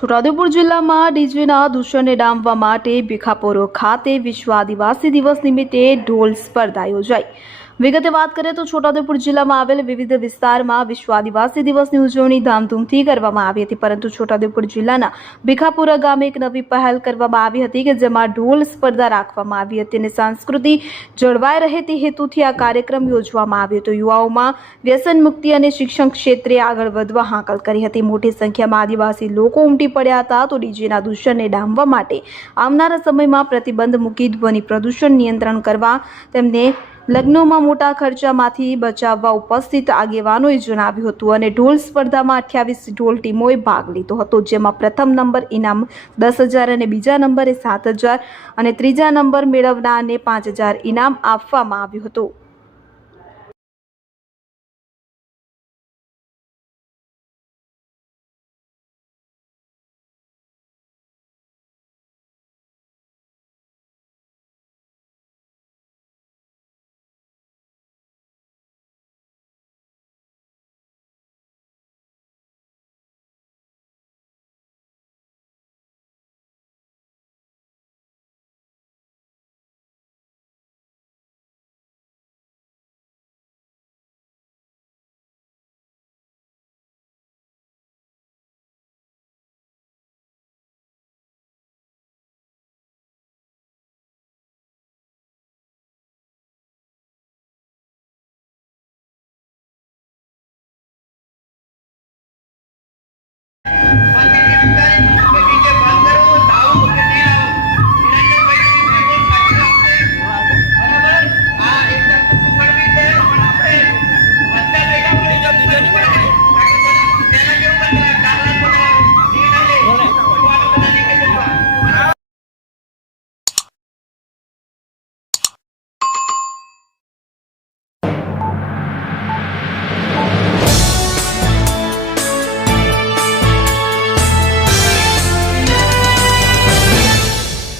છોટાઉદેપુર જિલ્લામાં ડીજેના દૂષણને ડામવા માટે ભીખાપોરો ખાતે વિશ્વ આદિવાસી દિવસ નિમિત્તે ઢોલ સ્પર્ધા યોજાઈ. વિગતે વાત કરીએ તો છોટાઉદેપુર જિલ્લામાં આવેલ વિવિધ વિસ્તારમાં વિશ્વ આદિવાસી દિવસની ઉજવણી ધામધૂમથી કરવામાં આવી હતી. પરંતુ છોટાઉદેપુર જિલ્લાના ભીખાપુરા ગામે એક નવી પહેલ કરવામાં આવી હતી કે જેમાં ઢોલ સ્પર્ધા રાખવામાં આવી હતી અને સંસ્કૃતિ જળવાઈ રહે તે હેતુથી આ કાર્યક્રમ યોજવામાં આવ્યો હતો. યુવાઓમાં વ્યસન મુક્તિ અને શિક્ષણ ક્ષેત્રે આગળ વધવા હાંકલ કરી હતી. મોટી સંખ્યામાં આદિવાસી લોકો ઉમટી પડ્યા હતા તો ડીજેના દૂષણને ડામવા માટે આવનારા સમયમાં પ્રતિબંધ મૂકી ધ્વનિ પ્રદૂષણ નિયંત્રણ કરવા તેમને લગ્નોમાં મોટા ખર્ચામાંથી બચાવવા ઉપસ્થિત આગેવાનોએ જણાવ્યું હતું અને ઢોલ સ્પર્ધામાં અઠ્યાવીસ ઢોલ ટીમોએ ભાગ લીધો હતો, જેમાં પ્રથમ નંબર ઇનામ દસ હજાર અને બીજા નંબરે સાત હજાર અને ત્રીજા નંબર મેળવનારને પાંચ હજાર ઇનામ આપવામાં આવ્યું હતું. One